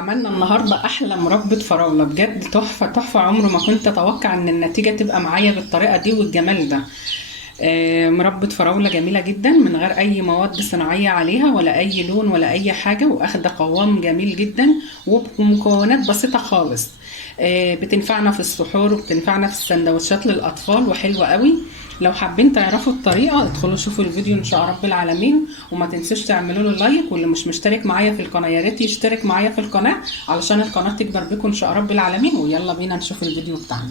عملنا النهارده احلى مربى فراوله، بجد تحفه تحفه. عمره ما كنت اتوقع ان النتيجه تبقى معايا بالطريقه دي والجمال ده. مربى فراوله جميله جدا من غير اي مواد صناعيه عليها ولا اي لون ولا اي حاجه، واخده قوام جميل جدا وبمكونات بسيطه خالص. بتنفعنا في السحور وبتنفعنا في السندوتشات للاطفال وحلوه قوي. لو حابين تعرفوا الطريقه ادخلوا شوفوا الفيديو ان شاء رب العالمين، وما تنسوش تعملوا له لايك، واللي مش مشترك معايا في القناه يا ريت يشترك معايا في القناه علشان القناه تكبر بكم ان شاء رب العالمين. ويلا بينا نشوف الفيديو بتاعنا.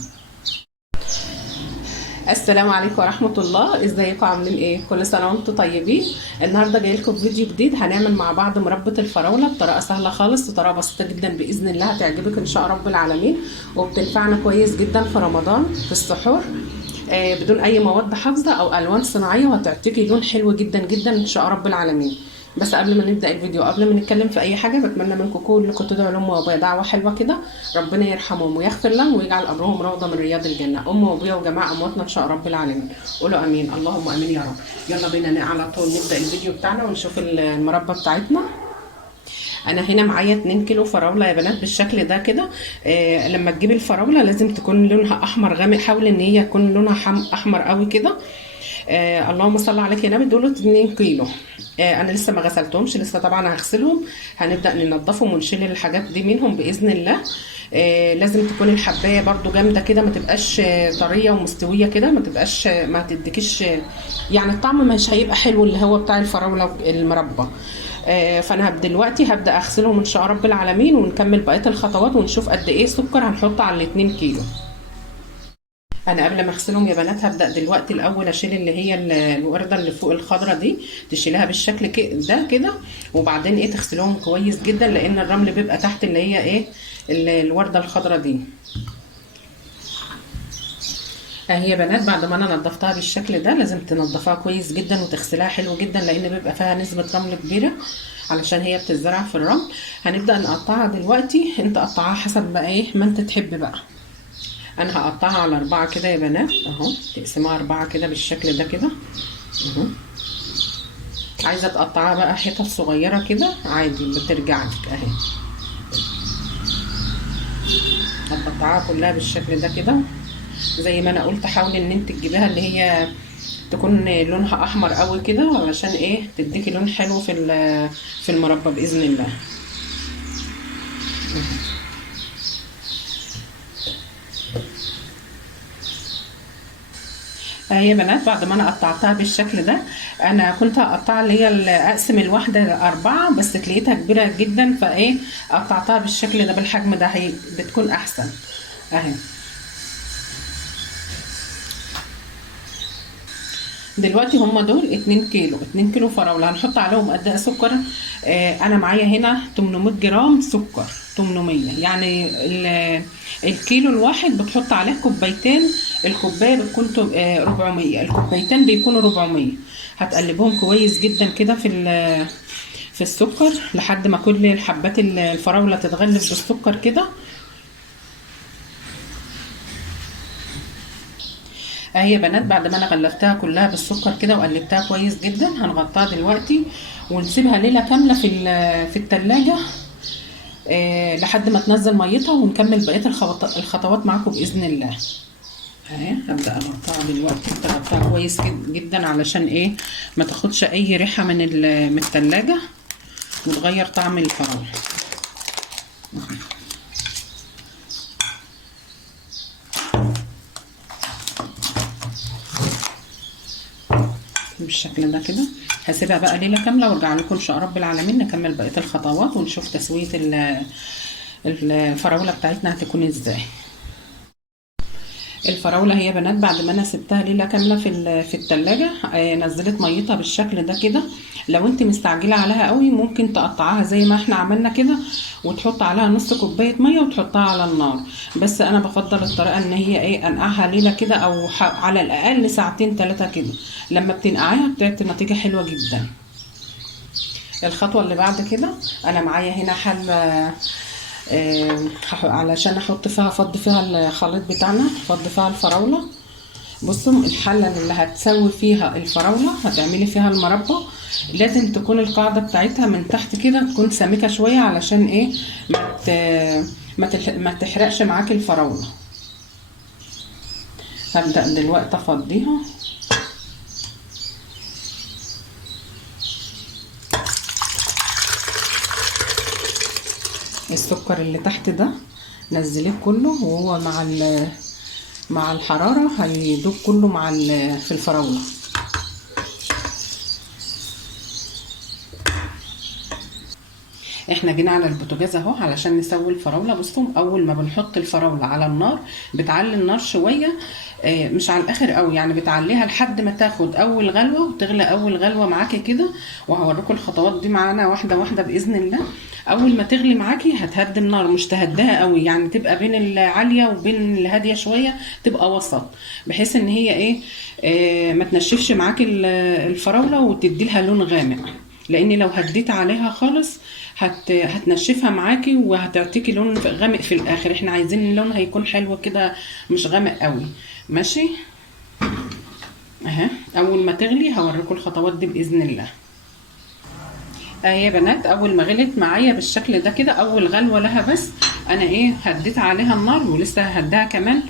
السلام عليكم ورحمه الله، ازيكم عاملين ايه؟ كل سنه وانتم طيبين. النهارده جاي لكم فيديو جديد، هنعمل مع بعض مربى الفراوله بطريقه سهله خالص وطريقه بسيطه جدا باذن الله هتعجبك ان شاء رب العالمين، وبتنفعنا كويس جدا في رمضان في السحور. بدون اي مواد حافظه او الوان صناعيه، وهتعطيكي لون حلو جدا جدا ان شاء رب العالمين. بس قبل ما نبدا الفيديو، قبل ما نتكلم في اي حاجه، بتمنى منكم كلكم تدعوا لامي وابويا دعوه حلوه كده، ربنا يرحمهم ويغفر لهم ويجعل قبرهم روضه من رياض الجنه. امي وابويا وجماعه امواتنا ان شاء رب العالمين، قولوا امين. اللهم امين يا رب. يلا بينا على طول نبدا الفيديو بتاعنا ونشوف المربى بتاعتنا. انا هنا معايا 2 كيلو فراوله يا بنات بالشكل ده كده. لما تجيبي الفراوله لازم تكون لونها احمر غامق، حاول ان هي يكون لونها احمر قوي كده. اللهم صل عليك يا نبي. دول 2 كيلو. انا لسه ما غسلتهمش، لسه طبعا هغسلهم. هنبدا ننضفهم ونشيل الحاجات دي منهم باذن الله. لازم تكون الحبايه برضو جامده كده، ما تبقاش طريه ومستويه كده، ما تبقاش ما تديكيش يعني الطعم مش هيبقى حلو اللي هو بتاع الفراوله المربى. فانا دلوقتي هبدا اغسلهم ان شاء رب العالمين، ونكمل بقيه الخطوات ونشوف قد ايه سكر هنحط على 2 كيلو. انا قبل ما اغسلهم يا بنات هبدا دلوقتي الاول اشيل اللي هي الورده اللي فوق الخضره دي، تشيلها بالشكل ده كده، وبعدين ايه تغسلوهم كويس جدا، لان الرمل بيبقى تحت اللي هي ايه الورده الخضره دي. اهي يا بنات بعد ما انا نضفتها بالشكل ده، لازم تنضفها كويس جدا وتغسلها حلو جدا، لان بيبقى فيها نسبه رمل كبيره علشان هي بتتزرع في الرمل. هنبدا نقطعها دلوقتي، انت قطعها حسب بقى ايه ما انت تحب بقى. انا هقطعها على 4 كده يا بنات اهو، تقسمها 4 كده بالشكل ده كده اهو. عايزه تقطعها بقى حتت صغيره كده عادي بترجع لك اهي. هتقطعها كلها بالشكل ده كده زي ما انا قلت. حاولي ان انت تجيبيها اللي هي تكون لونها احمر قوي كده، علشان ايه تديكي لون حلو في المربى باذن الله. اهي يا بنات بعد ما انا قطعتها بالشكل ده، انا كنت هقطعها اللي هي اقسم الواحده 4 بس لقيتها كبيره جدا، فايه قطعتها بالشكل ده بالحجم ده، هي بتكون احسن اهي. دلوقتي هم دول 2 كيلو 2 كيلو فراوله، هنحط عليهم قد ايه سكر؟ انا معايا هنا 800 جرام سكر. 800 يعني الكيلو الواحد بتحط عليه كوبايتين، الكوبايه بتكون 400، الكوبايتين بيكونوا 400. هتقلبهم كويس جدا كده في السكر لحد ما كل الحبات الفراوله تتغلف بالسكر كده. اهي يا بنات بعد ما انا غلفتها كلها بالسكر كده وقلبتها كويس جدا، هنغطيها دلوقتي ونسيبها ليله كامله في التلاجة لحد ما تنزل ميتها، ونكمل بقيه الخطوات معاكم باذن الله. اهي هبدا اغطيها دلوقتي، اغطيها كويس جدا علشان ايه ما تاخدش اي ريحه من التلاجة وتغير طعم الفراوله. بالشكل ده كده هسيبها بقى ليله كامله وارجع لكم ان شاء رب العالمين نكمل بقيه الخطوات ونشوف تسويه الفراوله بتاعتنا هتكون ازاي. الفراوله هي بنات بعد ما انا سبتها ليله كامله في التلاجة نزلت ميتها بالشكل ده كده. لو انت مستعجله عليها قوي ممكن تقطعها زي ما احنا عملنا كده وتحط عليها نص كوبايه ميه وتحطها على النار، بس انا بفضل الطريقه ان هي ايه انقعها ليله كده او على الاقل ساعتين 3 كده. لما بتنقعيها بتعطي نتيجه حلوه جدا. الخطوه اللي بعد كده انا معايا هنا حله علشان احط فيها فض فيها الخليط بتاعنا، فض فيها الفراوله. بصوا الحله اللي هتسوي فيها الفراوله هتعملي فيها المربى لازم تكون القاعده بتاعتها من تحت كده تكون سميكه شويه، علشان ايه ما تحرقش معاكي الفراوله. هبدا دلوقتي افضيها. السكر اللي تحت ده نزليه كله، وهو مع الحرارة هيدوب كله في الفراولة. احنا جينا على البوتاجاز اهو علشان نسوي الفراولة. بصوا اول ما بنحط الفراولة على النار بتعلي النار شوية، مش على الاخر قوي يعني، بتعليها لحد ما تاخد اول غلوة وتغلى اول غلوة معاكي كده. وهوريكم الخطوات دي معانا واحدة واحدة باذن الله. اول ما تغلي معاكي هتهدي النار، مش تهديها قوي يعني، تبقى بين العالية وبين الهادية شوية، تبقى وسط، بحيث ان هي ما تنشفش معاكي الفراولة وتدي لها لون غامق، لان لو هديت عليها خالص هتنشفها معاكي وهتعطيكي لون غامق في الاخر. احنا عايزين اللون هيكون حلو كده، مش غامق قوي. ماشي اهي. اول ما تغلي هوريكم الخطوات دي باذن الله. يا بنات اول ما غلت معايا بالشكل ده كده، اول غلوه لها بس، انا هديت عليها النار ولسه هديها كمان.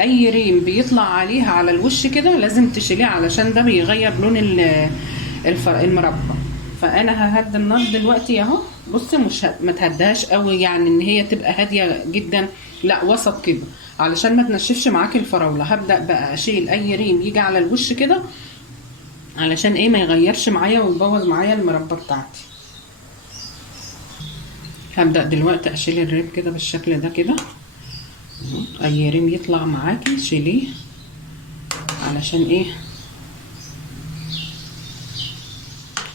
اي ريم بيطلع عليها على الوش كده لازم تشيليه، علشان ده بيغير لون المربى. فانا ههدي النار دلوقتي اهو. بصي مش ما تهدهاش قوي يعني ان هي تبقى هاديه جدا، لا وسط كده، علشان ما تنشفش معاكي الفراوله. هبدا بقى اشيل اي ريم يجي على الوش كده، علشان ما يغيرش معايا ويبوظ معايا المربى بتاعتي. هبدا دلوقتي اشيل الريم كده بالشكل ده كده. اي ريم يطلع معاكي شيليه، علشان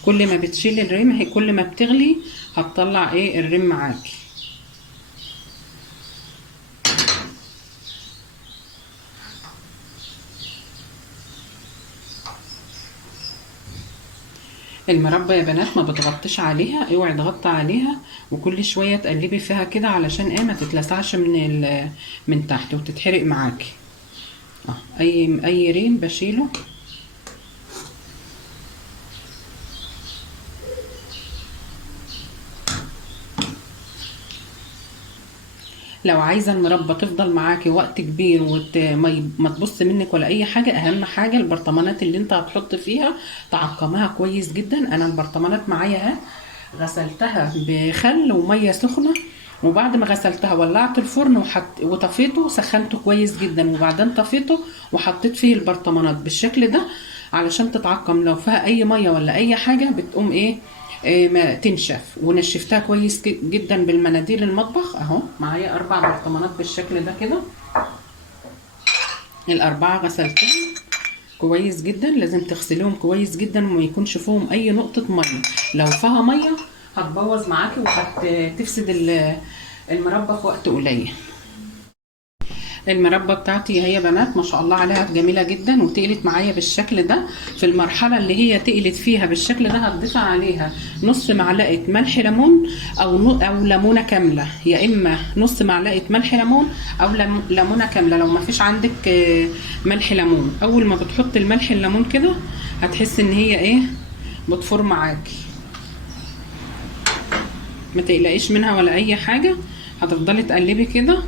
كل ما بتشيل الريم هي كل ما بتغلي هتطلع الريم معاكي. المربى يا بنات ما بتغطيش عليها، اوعي تغطي عليها، وكل شويه تقلبي فيها كده علشان ما تتلسعش من تحت وتتحرق معاكي. اي ريم بشيله. لو عايزه المربى تفضل معاكي وقت كبير ما تبص منك ولا اي حاجه، اهم حاجه البرطمانات اللي انت هتحط فيها تعقمها كويس جدا. انا البرطمانات معايا اهي، غسلتها بخل وميه سخنه، وبعد ما غسلتها ولعت الفرن وطفيته، سخنته كويس جدا، وبعدين طفيته وحطيت فيه البرطمانات بالشكل ده علشان تتعقم. لو فيها اي ميه ولا اي حاجه بتقوم ما تنشف. ونشفتها كويس جدا بالمناديل المطبخ اهو. معايا 4 برطمانات بالشكل ده كده، ال4 غسلتهم كويس جدا. لازم تغسليهم كويس جدا وما يكونش فيهم اي نقطه ميه، لو فيها ميه هتبوظ معاكي وهتفسد المربى في وقت قليل. المربى بتاعتي هي بنات ما شاء الله عليها جميله جدا، وتقلت معايا بالشكل ده. في المرحله اللي هي تقلت فيها بالشكل ده هتضيف عليها نص معلقه ملح ليمون او ليمونه كامله، يا اما نص معلقه ملح ليمون او ليمونه كامله لو ما فيش عندك ملح ليمون. اول ما بتحط الملح الليمون كده هتحس ان هي بتفور معاكي، ما تقلقيش منها ولا اي حاجه. هتفضلي تقلبي كده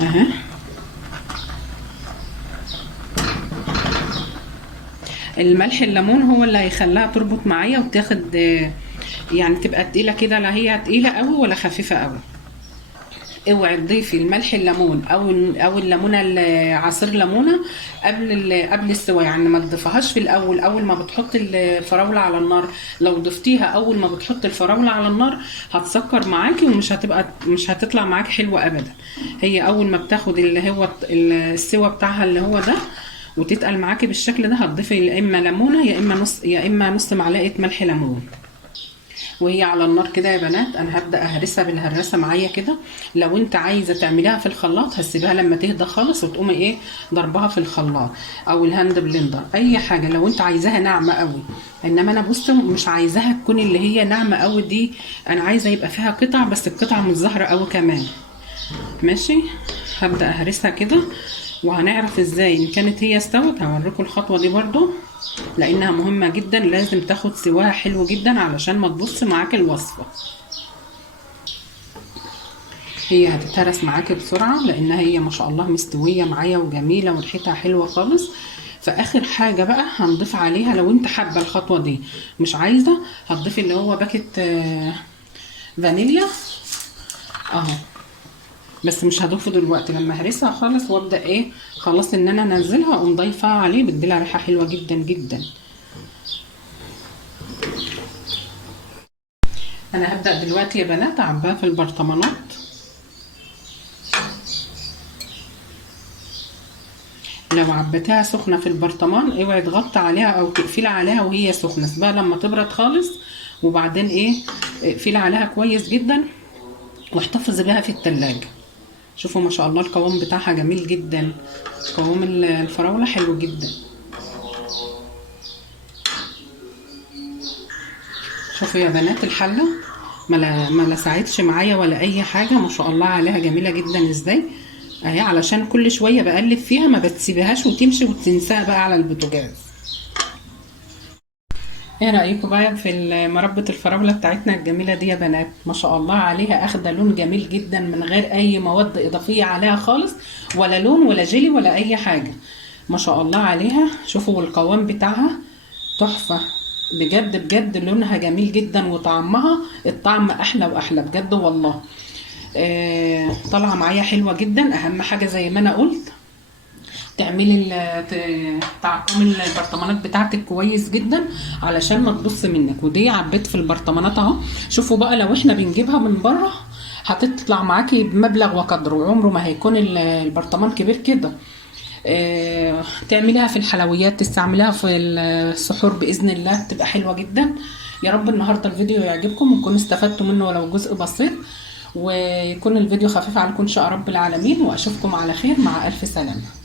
اهي. الملح الليمون هو اللي هيخليها تربط معايا وتاخد يعني تبقى تقيله كده، لا هي تقيله قوي ولا خفيفه قوي. اوعي تضيفي الملح الليمون او الليمونه عصير ليمونه قبل السوا، يعني ما تضيفهاش في الاول. اول ما بتحط الفراوله على النار، لو ضفتيها اول ما بتحط الفراوله على النار هتسكر معاكي مش هتطلع معاكي حلوه ابدا. هي اول ما بتاخد اللي هو السوا بتاعها اللي هو ده وتتقل معاكي بالشكل ده هتضيفي يا اما ليمونه يا اما نص معلقه ملح ليمون. وهي على النار كده يا بنات انا هبدا اهرسها بالهراسه معايا كده. لو انت عايزه تعمليها في الخلاط هتسيبها لما تهدى خالص وتقومي ضربها في الخلاط او الهاند بلندر، اي حاجه لو انت عايزاها ناعمه قوي. انما انا بص مش عايزاها تكون اللي هي ناعمه قوي دي، انا عايزه يبقى فيها قطع بس القطع مش ظاهره قوي كمان. ماشي هبدأ اهرسها كده، وهنعرف ازاي ان كانت هي استوت. هوريكم الخطوة دي برضو لانها مهمة جدا، لازم تاخد سواها حلو جدا علشان ما تبص معاك الوصفة. هي هتتهرس معاكي بسرعة لانها هي ما شاء الله مستوية معايا وجميلة وريحتها حلوة خالص. فاخر حاجة بقى هنضيف عليها، لو انت حابة الخطوة دي، مش عايزة هتضيفي اللي هو باكت فانيليا اهو. بس مش هضيفه دلوقتي، لما هرسها خالص وابدا ايه خلاص ان انا انزلها اقوم ضايفه عليه، بتديلها ريحه حلوه جدا جدا. انا هبدا دلوقتي يا بنات اعباها في البرطمانات. لو عبيتها سخنه في البرطمان اوعي تغطي عليها او تقفلي عليها وهي سخنه، سيبها لما تبرد خالص وبعدين ايه اقفلي عليها كويس جدا واحتفظي بيها في التلاجة. شوفوا ما شاء الله القوام بتاعها جميل جدا، قوام الفراولة حلو جدا. شوفوا يا بنات الحلة ما لسعتش معايا ولا اي حاجة، ما شاء الله عليها جميلة جدا ازاي اهي. علشان كل شوية بقلب فيها ما بتسيبهاش وتمشي وتنساها بقى على البوتاجاز. ايه رايكم بقى في مربى الفراوله بتاعتنا الجميله دي يا بنات؟ ما شاء الله عليها اخده لون جميل جدا من غير اي مواد اضافيه عليها خالص، ولا لون ولا جيلي ولا اي حاجه. ما شاء الله عليها. شوفوا القوام بتاعها تحفه بجد بجد، لونها جميل جدا وطعمها الطعم احلى واحلى بجد والله. طالعه معايا حلوه جدا. اهم حاجه زي ما انا قلت تعملي تعقمي البرطمانات بتاعتك كويس جدا علشان ما تبص منك. ودي عبيت في البرطمانات اهو. شوفوا بقى لو احنا بنجيبها من بره هتطلع معاكي بمبلغ وقدره، وعمره ما هيكون البرطمان كبير كده. تعمليها في الحلويات، تستعمليها في السحور باذن الله تبقى حلوه جدا. يا رب النهارده الفيديو يعجبكم وتكونوا استفدتوا منه ولو جزء بسيط، ويكون الفيديو خفيف عليكم ان شاء رب العالمين. واشوفكم على خير، مع الف سلامه.